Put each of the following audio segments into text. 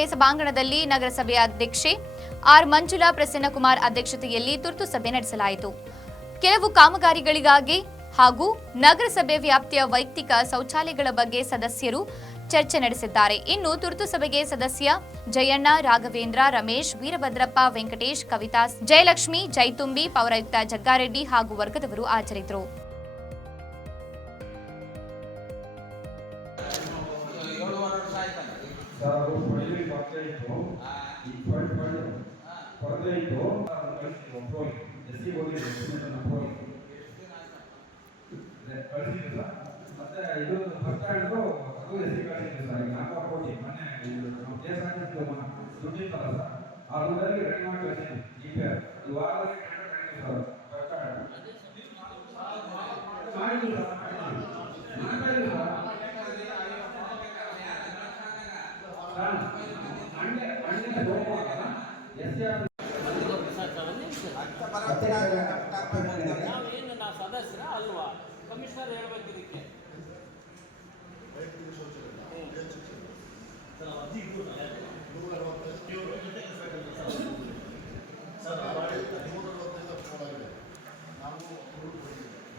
ನಗರಸಭೆ ಸಭಾಂಗಣದಲ್ಲಿ ನಗರಸಭೆ ಅಧ್ಯಕ್ಷೆ ಆರ್ ಮಂಜುಳಾ ಪ್ರಸನ್ನಕುಮಾರ್ ಅಧ್ಯಕ್ಷತೆಯಲ್ಲಿ ತುರ್ತು ಸಭೆ ನಡೆಸಲಾಯಿತು. ಕೆಲವು ಕಾಮಗಾರಿಗಳಿಗಾಗಿ ಹಾಗೂ ನಗರಸಭೆ ವ್ಯಾಪ್ತಿಯ ವೈಯಕ್ತಿಕ ಶೌಚಾಲಯಗಳ ಬಗ್ಗೆ ಸದಸ್ಯರು ಚರ್ಚೆ ನಡೆಸಿದ್ದಾರೆ. ಇನ್ನು ತುರ್ತು ಸಭೆಗೆ ಸದಸ್ಯ ಜಯಣ್ಣ, ರಾಘವೇಂದ್ರ, ರಮೇಶ್, ವೀರಭದ್ರಪ್ಪ, ವೆಂಕಟೇಶ್, ಕವಿತಾ, ಜಯಲಕ್ಷ್ಮಿ, ಜೈತುಂಬಿ, ಪೌರಾಯುಕ್ತ ಜಗ್ಗಾರೆಡ್ಡಿ ಹಾಗೂ ವರ್ಗದವರು ಹಾಜರಿದ್ದರು. ಮತ್ತೆ ಇದು ಬಸ್ ಸ್ಟ್ಯಾಂಡ್ ಅದು ಎಸಿ ಕಳಿಸಿದ್ರು ಸರ್. ಈಗ 4 ಕೋಟಿ ಮೊನ್ನೆ ನಮ್ಮ KSRTC ದುಡ್ಡಿತ್ತಲ್ಲ ಸರ್, ಆ ದುಡ್ಡಲ್ಲಿ ರೆಡಿ ಮಾಡಿ ಕಳಿಸಿದ್ವಿ. GPR ಈ ವಾರದಲ್ಲಿ ಟೆಂಡರ್ ಸರ್ ಬಸ್ ಸ್ಟ್ಯಾಂಡ್ ಮಾಡಿದ್ವಿ ಸರ್. ಸದಸ್ಯರ ಅಲ್ವಾ ಕಮಿಷನರ್ ಹೇಳ್ಬೇಕು ಇದಕ್ಕೆ.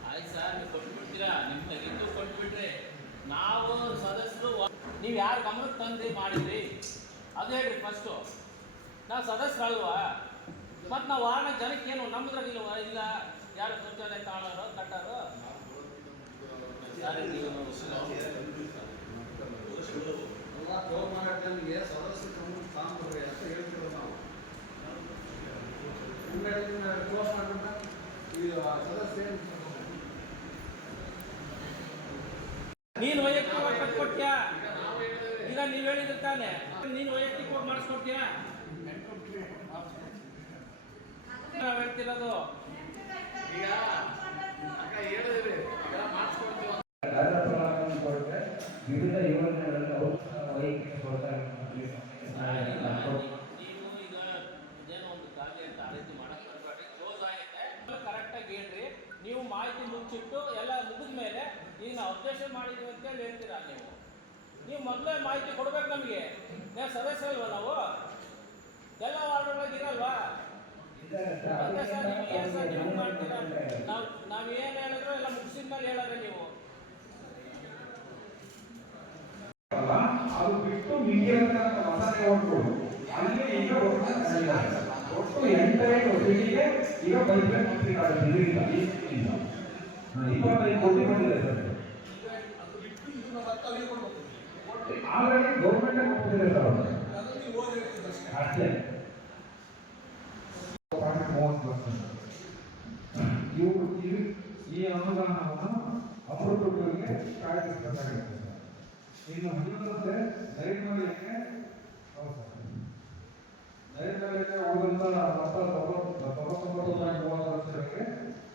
ಆಯ್ತು ಸರ್, ನೀವು ಕೊಟ್ಬಿಡ್ತೀರಾ, ನಿಮ್ಮ ಇದು ಕೊಟ್ಬಿಟ್ರೆ ನಾವು ಸದಸ್ಯರು ನೀವು ಯಾರು ಗಮನಕ್ಕೆ ತಂದು ಮಾಡಿದ್ರಿ ಅದು ಹೇಳ್ರಿ ಫಸ್ಟು. ನಾವು ಸದಸ್ಯರಲ್ವಾ, ಮತ್ತು ನಾವು ವಾರಣ ಜನಕ್ಕೇನು ನಮ್ಮದ್ರಾಗ ಇಲ್ವಾ? ಇಲ್ಲ ಯಾರು ಶೌಚಾಲಯ ತಾಳೋರು ಕಟ್ಟಾರೋ ನೀನು ವೈಯಕ್ತಿಕವಾಗಿ ಕಟ್ಕೊಡ್ತೀಯಾ? ಈಗ ನೀವು ಹೇಳಿದ್ರೆ ತಾನೆ ನೀನು ವೈಯಕ್ತಿಕವಾಗಿ ಮಾಡಿಸ್ಕೊಡ್ತೀಯಾ? ನಾವು ಹೇಳ್ತಿರೋದು ಈಗ ಹೇಳಿದ್ರಿ ಮಾಡಿಸ್ಕೊಡ್ತೀವಿ. ವಿವಿಧ ಯೋಜನೆಗಳನ್ನು ವೈಯಕ್ತಿಕ ನೀವು ಈಗ ಇದೇನೋ ಒಂದು ಖಾಲಿ ಅಂತ ಆ ರೀತಿ ಮಾಡಕ್ ಬರಬೇಡಿ. ಕ್ಲೋಸ್ ಆಗುತ್ತೆ ಕರೆಕ್ಟಾಗಿ ಹೇಳ್ರಿ. ನೀವು ಮಾಹಿತಿ ಮುಚ್ಚಿಟ್ಟು ಎಲ್ಲ ಮುಗಿದ ಮೇಲೆ ಈಗ ನಾವು ಅಬ್ಜೆಕ್ಷನ್ ಮಾಡಿದ್ವಿ ಅಂತೇಳಿ ಹೇಳ್ತೀರಾ. ನೀವು ಮೊದಲೇ ಮಾಹಿತಿ ಕೊಡ್ಬೇಕು ನಮಗೆ. ನೀವು ಸದಸ್ಯರಲ್ವ ನಾವು? ಎಲ್ಲ ವಾರ್ಡ್ಗಳಿಗೆ ಇರಲ್ವಾ? ನೀವು ಮಾಡ್ತೀರಾ? ನಾವು ಏನು ಹೇಳಿದ್ರು ಎಲ್ಲ ಮುಗಿಸಿದ ಮೇಲೆ ಹೇಳೋರೆ ನೀವು. ಅದು ಬಿಟ್ಟು ಮಸಾಲೆ ಹೊರಡ್ಬೋದು ಅಲ್ಲಿ ಈಗ ಒಟ್ಟು 8 ಸಿಟಿಗೆ ಈಗ ಪೈಪ್ಲೈನ್ ಕಂಪ್ಲೀಟ್ ಆಗುತ್ತೆ. 25 ಕೋಟಿ ಬಂದಿದೆ ಸರ್. ಆಲ್ರೆಡಿ ಗೌರ್ಮೆಂಟ್ ಕೊಟ್ಟಿದೆ ಸರ್ ಅಷ್ಟೇ. 30% ಇವರು ಈ ಅನುದಾನವನ್ನು ಅಮೃತಕ್ಕೆ ಕಾಯ್ದಿರಿಸಬೇಕಾಗುತ್ತೆ. ಇನ್ನು 11 ನೈರ್ಮಲ್ಯಕ್ಕೆ ಉಳಿದಂತ 99.30 ವರ್ಷಕ್ಕೆ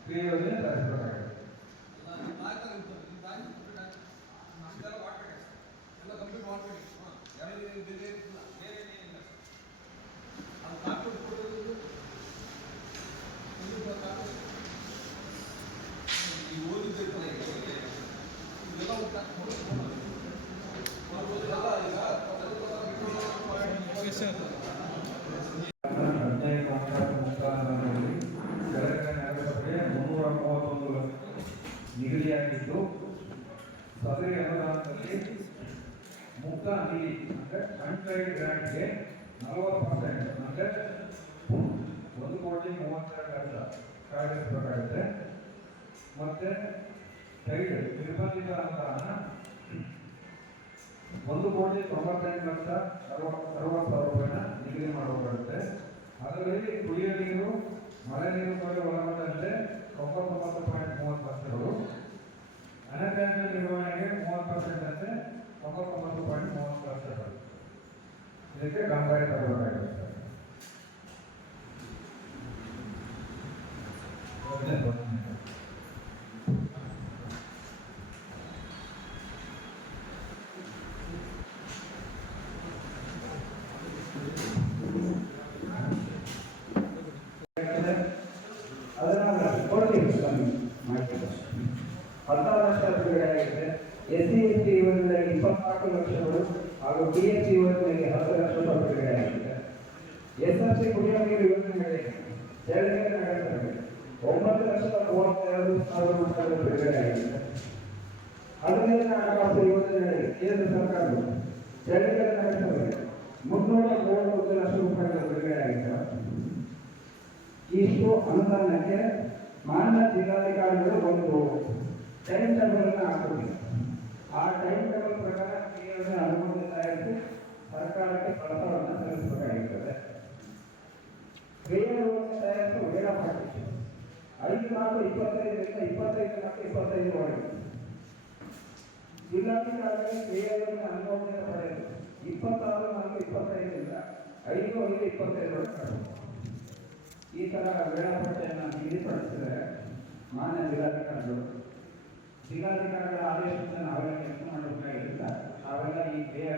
ಕ್ರಿಯೆಯಲ್ಲಿ ತರಿಸಬೇಕಾಗಿದೆ. ನಿಗದಿಯಾಗಿದ್ದು ಸದರಿ ಅನುದಾನದಲ್ಲಿ ಮುಕ್ತ ನಿಧಿ ಅಂದರೆ ಅನ್ಪೇಯ್ಡ್ ಗ್ರಾಂಟ್ಗೆ 40% ಅಂದರೆ 1,32,00,000 ಕಾಯ್ದಿರಿಸಬೇಕಾಗುತ್ತೆ. ಮತ್ತೆ ಪೇಯ್ಡ್ ನಿರ್ಬಂಧಿತ ಅನುದಾನ 1,98,60,60,000 ನಿಗದಿ ಮಾಡಬೇಕಾಗುತ್ತೆ. ಅದರಲ್ಲಿ ಕುಡಿಯುವ ನೀರು, ಮಳೆ ನೀರು ಒಳಗೊಂಡಂತೆ 99.30%, ಅನತ್ಯಾಜ್ಯ ನಿರ್ವಹಣೆಗೆ 30% ಅಂತೆ 99.30%. ಇದಕ್ಕೆ ಗಂಭೀರ ತಗೊಳ್ಳಬೇಕಾಗುತ್ತೆ. SC/ST ಯೋಜನೆಗೆ 24 ಲಕ್ಷಗಳು ಹಾಗೂ PSC ಯೋಜನೆಗೆ 10 ಲಕ್ಷ 2,32,000 ಬಿಡುಗಡೆ ಆಗಿದೆ. ಹದಿನೈದನೇ ಹಣಕಾಸು ಯೋಜನೆಗಳಿಗೆ ಕೇಂದ್ರ ಸರ್ಕಾರವು ಚಳಿಗಾಲ ನಗರಸಭೆಗೆ 331 ಲಕ್ಷ ರೂಪಾಯಿಗಳ ಬಿಡುಗಡೆ ಆಗಿದೆ. ಇಷ್ಟು ಅನುದಾನಕ್ಕೆ ಮಾನ್ಯ ಜಿಲ್ಲಾಧಿಕಾರಿಗಳು ಒಂದು ಟೈಮ್ ಟೇಬಲ್ ಅನ್ನು ಹಾಕುತ್ತಿಲ್ಲ. ಆ ಟೈಮ್ ಟೇಬಲ್ ಪ್ರಕಾರ ಅನುಮತಿ ತಯಾರಿಸಿ ಸರ್ಕಾರಕ್ಕೆ ಪ್ರಸ್ತಾವನೆ ಸಲ್ಲಿಸಬೇಕಾಗಿರ್ತದೆ. ಕ್ರಿಯಾಯೋಜನೆ ತಯಾರಿಸುವ ವೇಳಾಪಟ್ಟಿ 5/4/25 25/25 ಜಿಲ್ಲಾಧಿಕಾರಿಗಳಿಗೆ ಕ್ರಿಯಾಯೋಜನೆ ಅನುಮೋದನೆ ಪಡೆಯಲು 26/4/25 5/5/25 ಈ ತರ ವೇಳಾಪಟ್ಟಿಯನ್ನು ನಿಗದಿಪಡಿಸಿದರೆ ಮಾನ್ಯ ಜಿಲ್ಲಾಧಿಕಾರಿಗಳ ಆದೇಶವನ್ನು ನಾವೆಲ್ಲ ಕೆಲಸ ಮಾಡಬೇಕಾಗಿಲ್ಲ. ನಾವೆಲ್ಲ ಈ ಕ್ರಿಯೆ